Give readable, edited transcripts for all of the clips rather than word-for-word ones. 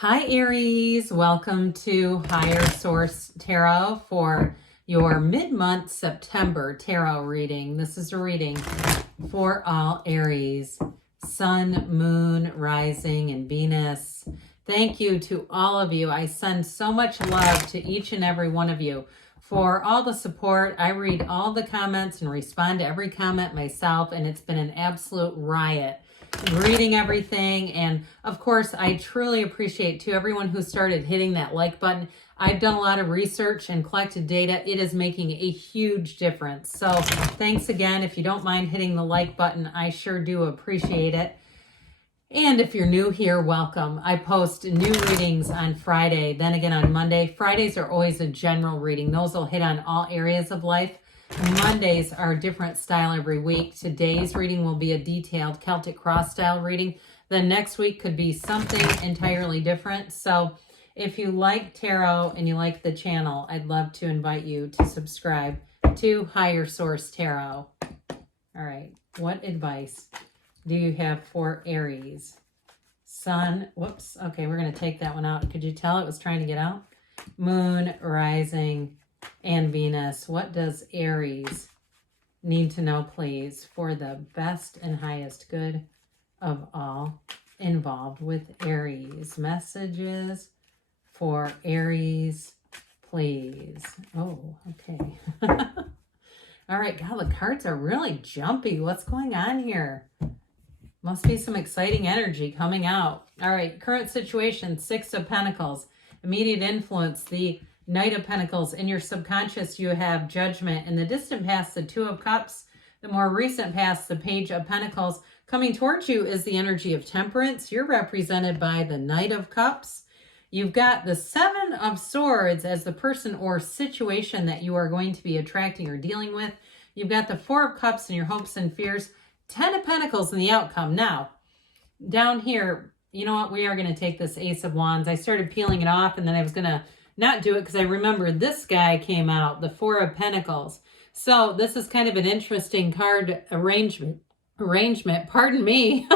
Hi Aries, welcome to Higher Source Tarot for your mid-month September tarot reading. This is a reading for all Aries, Sun, Moon, Rising, and Venus. Thank you to all of you. I send so much love to each and every one of you for all the support. I read all the comments and respond to every comment myself, and it's been an absolute riot reading everything. And of course, I truly appreciate to everyone who started hitting that like button. I've done a lot of research and collected data. It is making a huge difference. So thanks again. If you don't mind hitting the like button, I sure do appreciate it. And if you're new here, welcome. I post new readings on Friday, then again on Monday. Fridays are always a general reading. Those will hit on all areas of life. Mondays are a different style every week. Today's reading will be a detailed Celtic cross style reading. Then next week could be something entirely different. So if you like tarot and you like the channel, I'd love to invite you to subscribe to Higher Source Tarot. All right, what advice do you have for Aries? Sun, whoops, okay, we're going to take that one out. Could you tell it was trying to get out? Moon, Rising, and Venus. What does Aries need to know, please, for the best and highest good of all involved with Aries? Messages for Aries, please. Oh, okay. All right, God, the cards are really jumpy. What's going on here? Must be some exciting energy coming out. All right, current situation, Six of Pentacles. Immediate influence, the Knight of Pentacles. In your subconscious, you have Judgment. In the distant past, the Two of Cups. The more recent past, the Page of Pentacles. Coming towards you is the energy of Temperance. You're represented by the Knight of Cups. You've got the Seven of Swords as the person or situation that you are going to be attracting or dealing with. You've got the Four of Cups and your hopes and fears. Ten of Pentacles in the outcome. Now, down here, you know what? We are going to take this Ace of Wands. I started peeling it off, and then I was going to not do it because I remember this guy came out, the Four of Pentacles. So this is kind of an interesting card arrangement. Pardon me.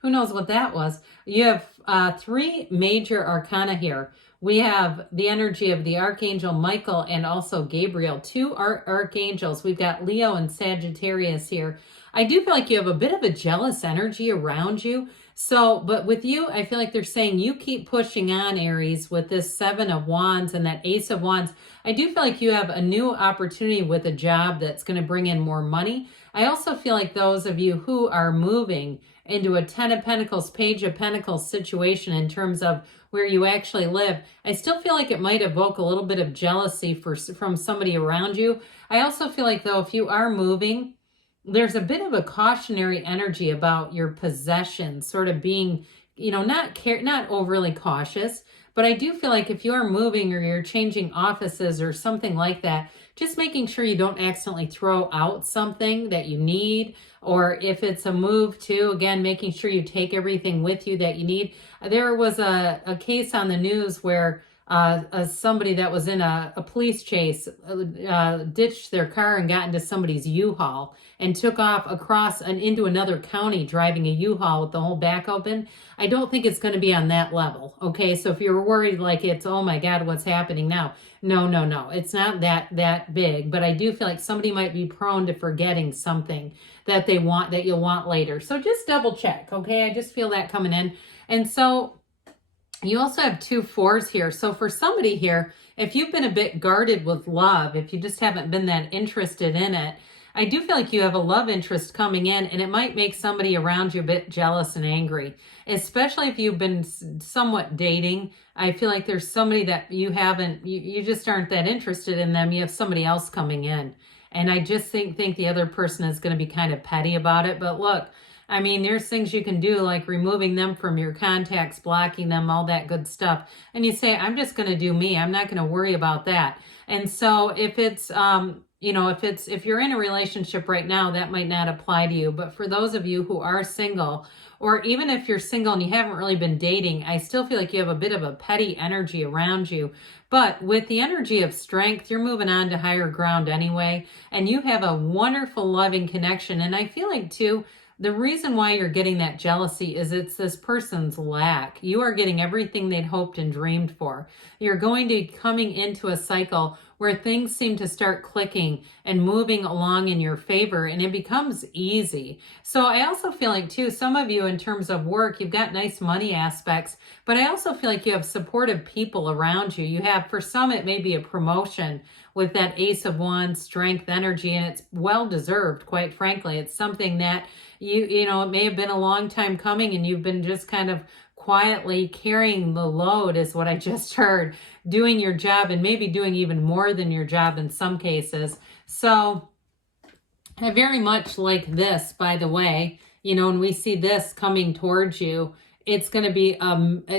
Who knows what that was? You have three major arcana here. We have the energy of the Archangel Michael and also Gabriel, two archangels. We've got Leo and Sagittarius here. I do feel like you have a bit of a jealous energy around you. So, but with you, I feel like they're saying you keep pushing on, Aries, with this Seven of Wands and that Ace of Wands. I do feel like you have a new opportunity with a job that's going to bring in more money. I also feel like those of you who are moving into a Ten of Pentacles, Page of Pentacles situation in terms of where you actually live, I still feel like it might evoke a little bit of jealousy from somebody around you. I also feel like, though, if you are moving, there's a bit of a cautionary energy about your possessions, sort of being, you know, not overly cautious. But I do feel like if you are moving or you're changing offices or something like that, just making sure you don't accidentally throw out something that you need. Or if it's a move too, again, making sure you take everything with you that you need. There was a case on the news where somebody that was in a police chase ditched their car and got into somebody's U-Haul and took off across and into another county driving a U-Haul with the whole back open. I don't think it's going to be on that level. Okay, so if you're worried like it's, oh my God, what's happening now? No. It's not that big, but I do feel like somebody might be prone to forgetting something that they want, that you'll want later. So just double check, okay? I just feel that coming in. And so you also have two fours here. So for somebody here, if you've been a bit guarded with love, if you just haven't been that interested in it, I do feel like you have a love interest coming in, and it might make somebody around you a bit jealous and angry, especially if you've been somewhat dating. I feel like there's somebody that you just aren't that interested in them. You have somebody else coming in. And I just think the other person is going to be kind of petty about it. But look, I mean, there's things you can do like removing them from your contacts, blocking them, all that good stuff. And you say, I'm just going to do me. I'm not going to worry about that. And so if it's, if you're in a relationship right now, that might not apply to you. But for those of you who are single, or even if you're single and you haven't really been dating, I still feel like you have a bit of a petty energy around you. But with the energy of strength, you're moving on to higher ground anyway. And you have a wonderful, loving connection. And I feel like, too, The reason why you're getting that jealousy is it's this person's lack. You are getting everything they'd hoped and dreamed for. You're going to be coming into a cycle where things seem to start clicking and moving along in your favor, and it becomes easy. So I also feel like too, some of you in terms of work, you've got nice money aspects, but I also feel like you have supportive people around you. You have, for some, it may be a promotion with that Ace of Wands, strength, energy, and it's well deserved, quite frankly. It's something that you know, it may have been a long time coming and you've been just kind of quietly carrying the load, is what I just heard, doing your job and maybe doing even more than your job in some cases. So I very much like this, by the way, you know, when we see this coming towards you, it's going to be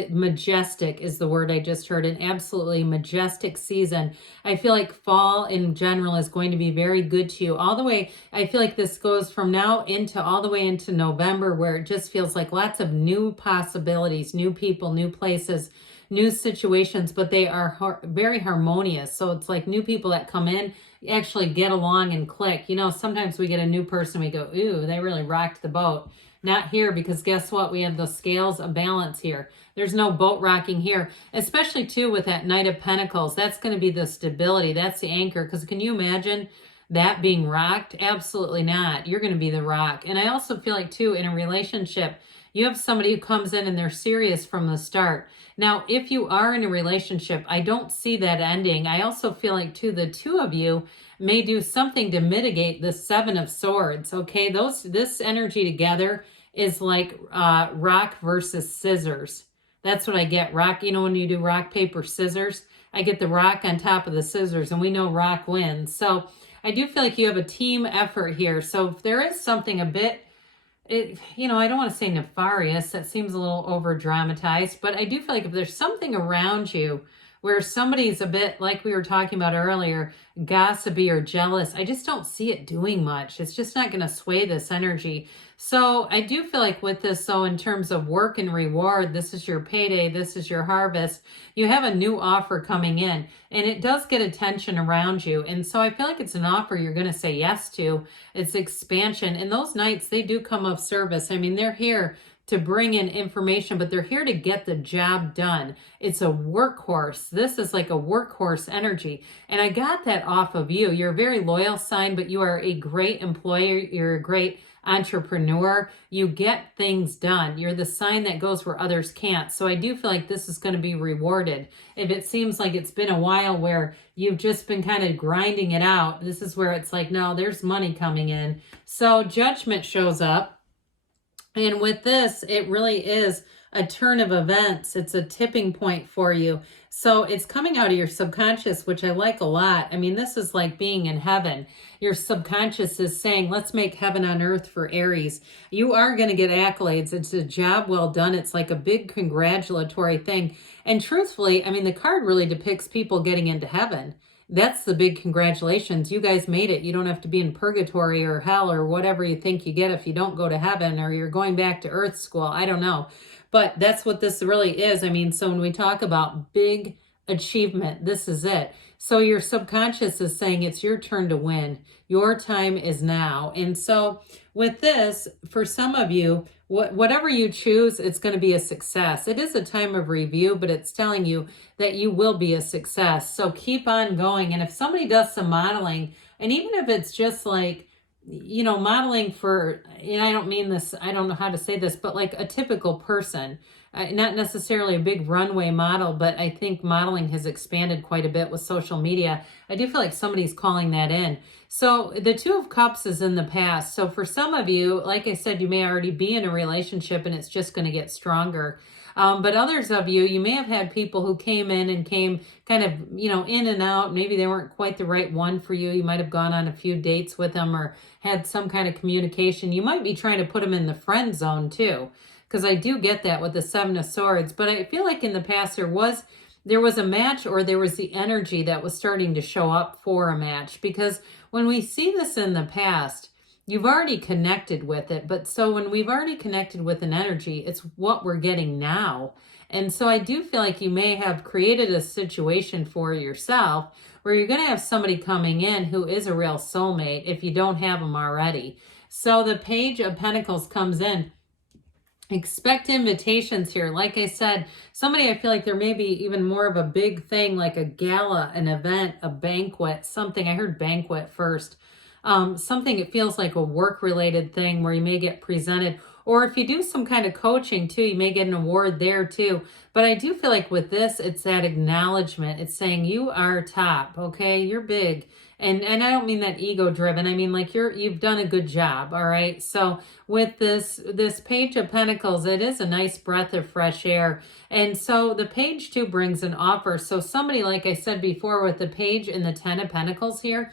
majestic is the word I just heard, an absolutely majestic season. I feel like fall in general is going to be very good to you. All the way, I feel like this goes from now into all the way into November, where it just feels like lots of new possibilities, new people, new places, new situations, but they are very harmonious. So it's like new people that come in actually get along and click. You know, sometimes we get a new person, we go, ooh, they really rocked the boat. Not here, because guess what? We have the scales of balance here. There's no boat rocking here, especially too with that Knight of Pentacles. That's going to be the stability. That's the anchor. Because can you imagine that being rocked? Absolutely not. You're going to be the rock. And I also feel like too, in a relationship, you have somebody who comes in and they're serious from the start. Now, if you are in a relationship, I don't see that ending. I also feel like too, the two of you may do something to mitigate the Seven of Swords. Okay, this energy together is like rock versus scissors. That's what I get. Rock, you know, when you do rock, paper, scissors, I get the rock on top of the scissors, and we know rock wins. So I do feel like you have a team effort here. So if there is something a bit, you know, I don't want to say nefarious, that seems a little over dramatized, but I do feel like if there's something around you where somebody's a bit, like we were talking about earlier, gossipy or jealous, I just don't see it doing much. It's just not going to sway this energy. So I do feel like with this, so in terms of work and reward, this is your payday, this is your harvest, you have a new offer coming in, and it does get attention around you. And so I feel like it's an offer you're going to say yes to. It's expansion. And those knights, they do come of service. I mean, they're here to bring in information, but they're here to get the job done. It's a workhorse. This is like a workhorse energy. And I got that off of you. You're a very loyal sign, but you are a great employer. You're a great entrepreneur. You get things done. You're the sign that goes where others can't. So I do feel like this is going to be rewarded. If it seems like it's been a while where you've just been kind of grinding it out, this is where it's like, no, there's money coming in. So Judgment shows up. And with this, it really is a turn of events. It's a tipping point for you. So it's coming out of your subconscious, which I like a lot. I mean, this is like being in heaven. Your subconscious is saying, let's make heaven on earth for Aries. You are going to get accolades. It's a job well done. It's like a big congratulatory thing. And truthfully, I mean, the card really depicts people getting into heaven. That's the big congratulations. You guys made it. You don't have to be in purgatory or hell or whatever you think you get if you don't go to heaven, or you're going back to earth school. I don't know. But that's what this really is. I mean, so when we talk about big achievement, this is it. So your subconscious is saying it's your turn to win. Your time is now. And so with this, for some of you, whatever you choose, it's going to be a success. It is a time of review, but it's telling you that you will be a success. So keep on going. And if somebody does some modeling, and even if it's just like, you know, modeling for, and I don't mean this, I don't know how to say this, but like a typical person, not necessarily a big runway model, but I think modeling has expanded quite a bit with social media. I do feel like somebody's calling that in. So the Two of Cups is in the past. So for some of you, like I said, you may already be in a relationship and it's just going to get stronger. But others of you, you may have had people who came in and came kind of, you know, in and out. Maybe they weren't quite the right one for you. You might have gone on a few dates with them or had some kind of communication. You might be trying to put them in the friend zone too, because I do get that with the Seven of Swords. But I feel like in the past there was a match, or there was the energy that was starting to show up for a match. Because when we see this in the past, you've already connected with it. But so when we've already connected with an energy, it's what we're getting now. And so I do feel like you may have created a situation for yourself where you're going to have somebody coming in who is a real soulmate if you don't have them already. So the Page of Pentacles comes in. Expect invitations here. Like I said, somebody, I feel like there may be even more of a big thing, like a gala, an event, a banquet, something. I heard banquet first. Something, it feels like a work-related thing where you may get presented. Or if you do some kind of coaching too, you may get an award there too. But I do feel like with this, it's that acknowledgement. It's saying you are top, okay? You're big. And I don't mean that ego driven. I mean like you've done a good job, all right? So with this Page of Pentacles, it is a nice breath of fresh air. And so the Page too brings an offer. So somebody, like I said before, with the Page and the Ten of Pentacles here,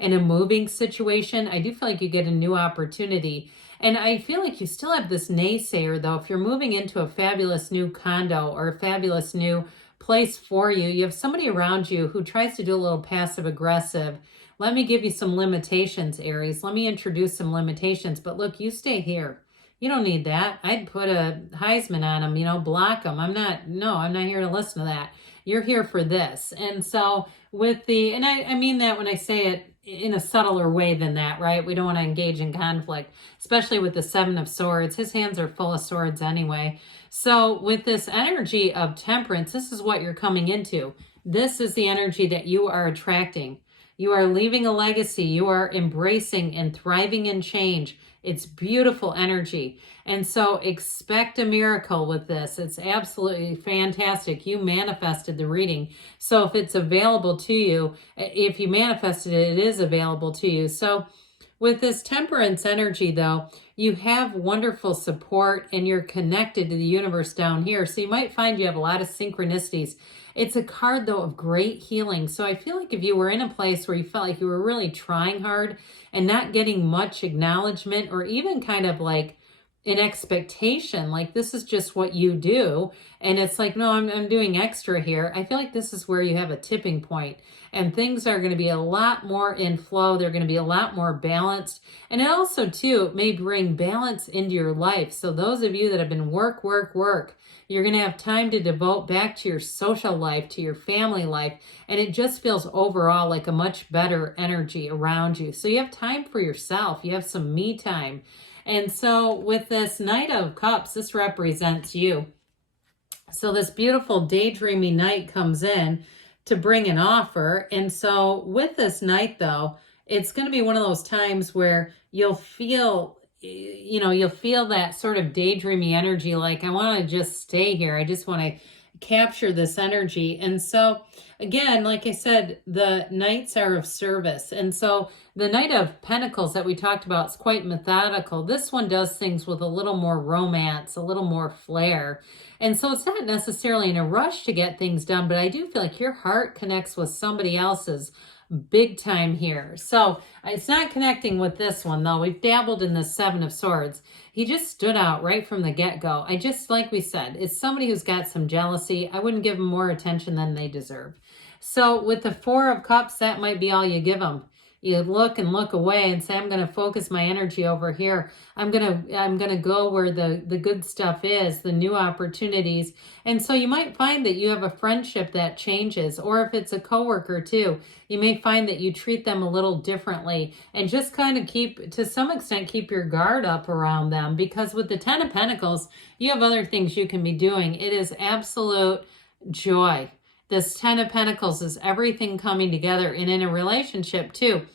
in a moving situation, I do feel like you get a new opportunity. And I feel like you still have this naysayer though. If you're moving into a fabulous new condo or a fabulous new place for you, you have somebody around you who tries to do a little passive aggressive. Let me give you some limitations, Aries. Let me introduce some limitations. But look, you stay here. You don't need that. I'd put a Heisman on them, you know, block them. I'm not here to listen to that. You're here for this. And so with the, and I mean that when I say it in a subtler way than that, right? We don't want to engage in conflict, especially with the Seven of Swords. His hands are full of swords anyway. So with this energy of Temperance, this is what you're coming into. This is the energy that you are attracting. You are leaving a legacy. You are embracing and thriving in change. It's beautiful energy. And so expect a miracle with this. It's absolutely fantastic. You manifested the reading. So if it's available to you, if you manifested it, it is available to you. So with this Temperance energy though, you have wonderful support and you're connected to the universe down here. So you might find you have a lot of synchronicities. It's a card though of great healing. So I feel like if you were in a place where you felt like you were really trying hard and not getting much acknowledgement or even kind of like an expectation, like this is just what you do. And it's like, no, I'm doing extra here. I feel like this is where you have a tipping point and things are going to be a lot more in flow. They're going to be a lot more balanced. And it also too may bring balance into your life. So those of you that have been work, you're going to have time to devote back to your social life, to your family life. And it just feels overall like a much better energy around you. So you have time for yourself. You have some me time. And so with this Knight of Cups, this represents you. So this beautiful daydreamy Knight comes in to bring an offer. And so with this Knight though, it's going to be one of those times where you'll feel, you'll feel that sort of daydreamy energy. Like, I want to just stay here. I just want to capture this energy. And so again, like I said, the Knights are of service. And so the Knight of Pentacles that we talked about is quite methodical. This one does things with a little more romance, a little more flair. And so it's not necessarily in a rush to get things done, but I do feel like your heart connects with somebody else's big time here. So it's not connecting with this one though. We've dabbled in the Seven of Swords. He just stood out right from the get-go. I just, like we said, it's somebody who's got some jealousy. I wouldn't give them more attention than they deserve. So with the Four of Cups, that might be all you give them. You look and look away and say, I'm going to focus my energy over here. I'm going to go where the good stuff is, the new opportunities. And so you might find that you have a friendship that changes, or if it's a coworker too, you may find that you treat them a little differently and just kind of to some extent, keep your guard up around them, because with the Ten of Pentacles, you have other things you can be doing. It is absolute joy. This Ten of Pentacles is everything coming together, and in a relationship too,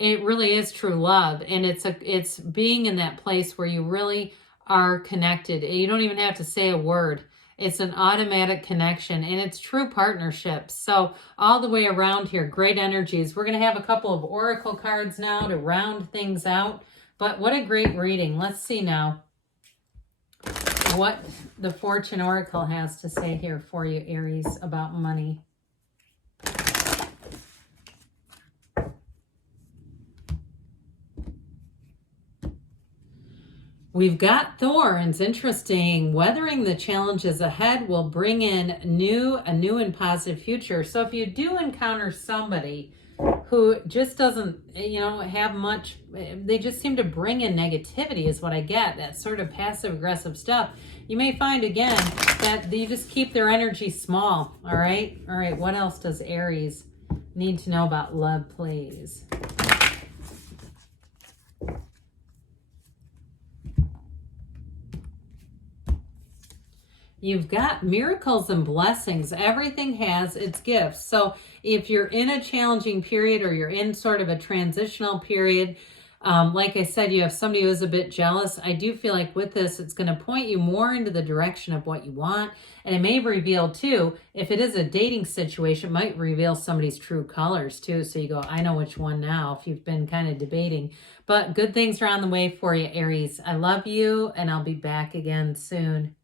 it really is true love, and it's being in that place where you really are connected. You don't even have to say a word. It's an automatic connection, and it's true partnerships. So all the way around here, great energies. We're going to have a couple of oracle cards now to round things out, but what a great reading. Let's see now what the Fortune Oracle has to say here for you, Aries, about money. We've got thorns. Interesting. Weathering the challenges ahead will bring in a new and positive future. So if you do encounter somebody who just doesn't, have much, they just seem to bring in negativity is what I get, that sort of passive aggressive stuff. You may find again that you just keep their energy small. All right. What else does Aries need to know about love, please? You've got miracles and blessings. Everything has its gifts. So if you're in a challenging period or you're in sort of a transitional period, like I said, you have somebody who's a bit jealous. I do feel like with this, it's going to point you more into the direction of what you want. And it may reveal too, if it is a dating situation, it might reveal somebody's true colors too. So you go, I know which one now, if you've been kind of debating. But good things are on the way for you, Aries. I love you, and I'll be back again soon.